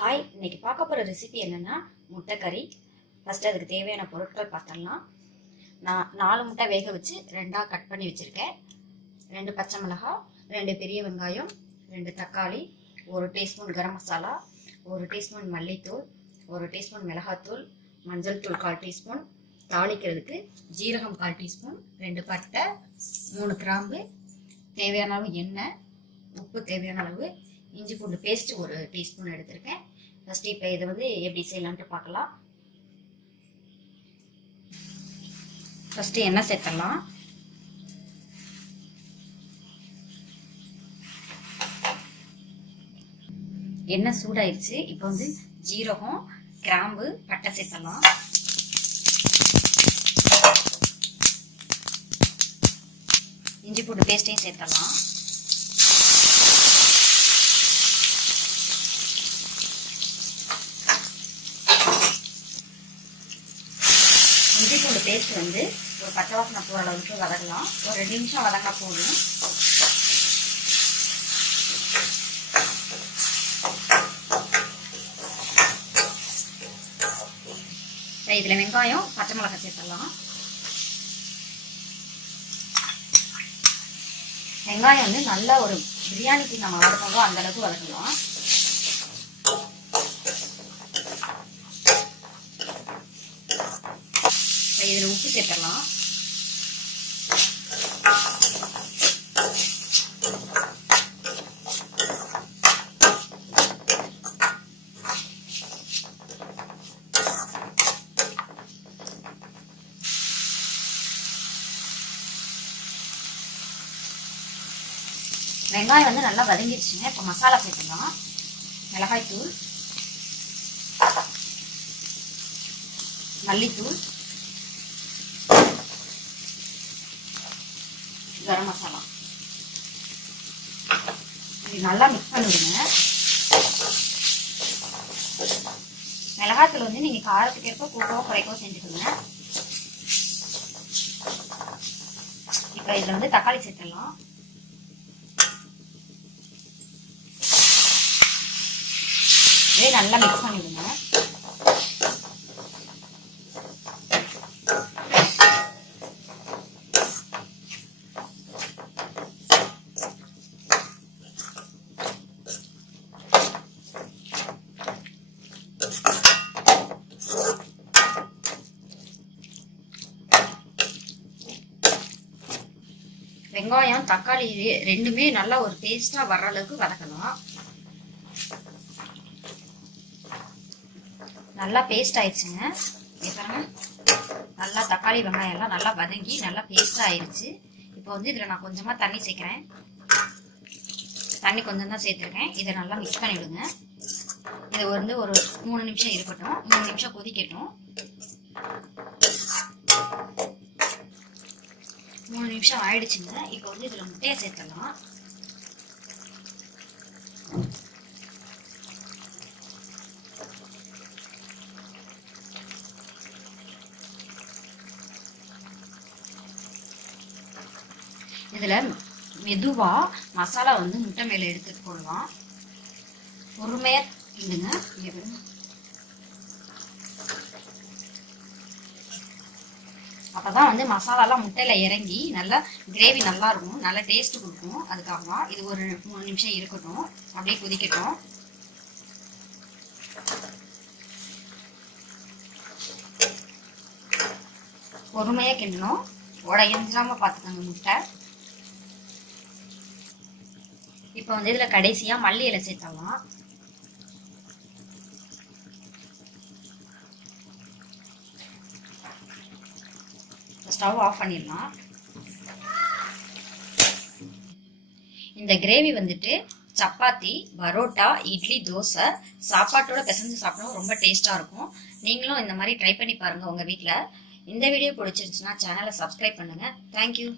Hi, இன்னைக்கு பார்க்க போகிற ரெசிபி என்னென்னா முட்டை கறி. ஃபஸ்ட்டு அதுக்கு தேவையான பொருட்கள் பார்த்தரலாம். நான் 4 முட்டை வேக வச்சு 2ஆக கட் பண்ணி வச்சுருக்கேன். 2 பச்சை மிளகாய், 2 பெரிய வெங்காயம், 2 தக்காளி, 1 டீஸ்பூன் கரம் மசாலா, 1 டீஸ்பூன் மல்லித்தூள், 1 டீஸ்பூன் மிளகாத்தூள், மஞ்சள் தூள் 1/4 டீஸ்பூன், தாளிக்கிறதுக்கு ஜீரகம் 1/4 டீஸ்பூன், 2 பட்டை, 3 கிராம்பு, தேவையான அளவு எண்ணெய், உப்பு தேவையான அளவு, இஞ்சி பூண்டு பேஸ்ட் 1 டீஸ்பூன் எடுத்திருக்கேன். ஃபர்ஸ்ட் இப்போ இதை எப்படி செய்யலாம்னு பார்க்கலாம். ஃபர்ஸ்ட் எண்ணெய் சேர்த்துடலாம். எண்ணெய் சூடாயிருச்சு. இப்போ ஜீரகம், கிராம்பு, பட்டை சேர்த்துடலாம். இஞ்சி பூண்டு பேஸ்ட்டையும் சேர்த்துடலாம். இஞ்சி பூண்டு பேஸ்ட் ஒரு பச்சை வாசனை போகிற அளவுக்கு வதக்கலாம். ஒரு 2 நிமிஷம் வதங்க போதும். இதில் வெங்காயம், பச்சை மிளகாய் சேர்த்துடலாம். வெங்காயம் நல்லா ஒரு பிரியாணிக்கு நம்ம வதக்கணும் அந்த அளவுக்கு வதக்கலாம். இதில் உப்பு சேர்த்துடலாம். வெங்காயம் நல்லா வதங்கிடுச்சுங்க. இப்போ மசாலா சேர்த்துடலாம். மிளகாய் தூள், மல்லித்தூள், கரம் மசாலா. இது நல்லா மிக்ஸ் பண்ணிவிடுங்க. மிளகாத்தூள் நீங்க காரத்துக்கு ஏற்ப கூட்டவோ குறைக்கவோ செஞ்சுக்கோங்க. இப்போ இதுல தக்காளி சேர்த்துடலாம். இதே நல்லா மிக்ஸ் பண்ணிவிடுங்க. வெங்காயம், தக்காளி ரெண்டுமே நல்லா ஒரு பேஸ்டா வர்ற அளவுக்கு வதக்கலாம். நல்லா பேஸ்ட் ஆயிடுச்சுங்க. பாருங்க, நல்லா தக்காளி வெங்காயம் எல்லாம் நல்லா வதங்கி நல்லா பேஸ்டா ஆயிடுச்சு. இப்போ இதுல நான் கொஞ்சமா தண்ணி சேர்க்கிறேன். தண்ணி கொஞ்சம் தான் சேர்த்திருக்கேன். இதை நல்லா மிக்ஸ் பண்ணி விடுங்க. இது ஒரு 3 நிமிஷம் இருக்கட்டும். 3 நிமிஷம் கொதிக்கட்டும். 3 நிமிஷம் ஆயிடுச்சுங்க. இப்போ இதுல முட்டையை சேர்த்துடலாம். இதுல மெதுவா மசாலா முட்டை மேல எடுத்துட்டு போடலாம். பொறுமையா கிண்டுங்க. அப்பதான் மசாலாலாம் முட்டையில இறங்கி நல்லா கிரேவி நல்லா இருக்கும், நல்ல டேஸ்ட் கொடுக்கும். அதுக்காக இது ஒரு 3 நிமிஷம் இருக்கட்டும். அப்படியே கொதிக்கட்டும். பொறுமையா கிண்டணும். உடைஞ்சிராம பார்த்துக்கோங்க முட்டை. இப்போ இதுல கடைசியா மல்லி இலை சேர்த்தலாம். ஸ்டவ் ஆஃப் பண்ணிடலாம். இந்த கிரேவி சப்பாத்தி, பரோட்டா, இட்லி, தோசை சாப்பாட்டோட பிசைஞ்சு சாப்பிடவும் ரொம்ப டேஸ்டா இருக்கும். நீங்களும் இந்த மாதிரி ட்ரை பண்ணி பாருங்க உங்க வீட்ல. இந்த வீடியோ பிடிச்சிருந்துச்சுன்னா சேனலை சப்ஸ்கிரைப் பண்ணுங்க. தேங்க்யூ.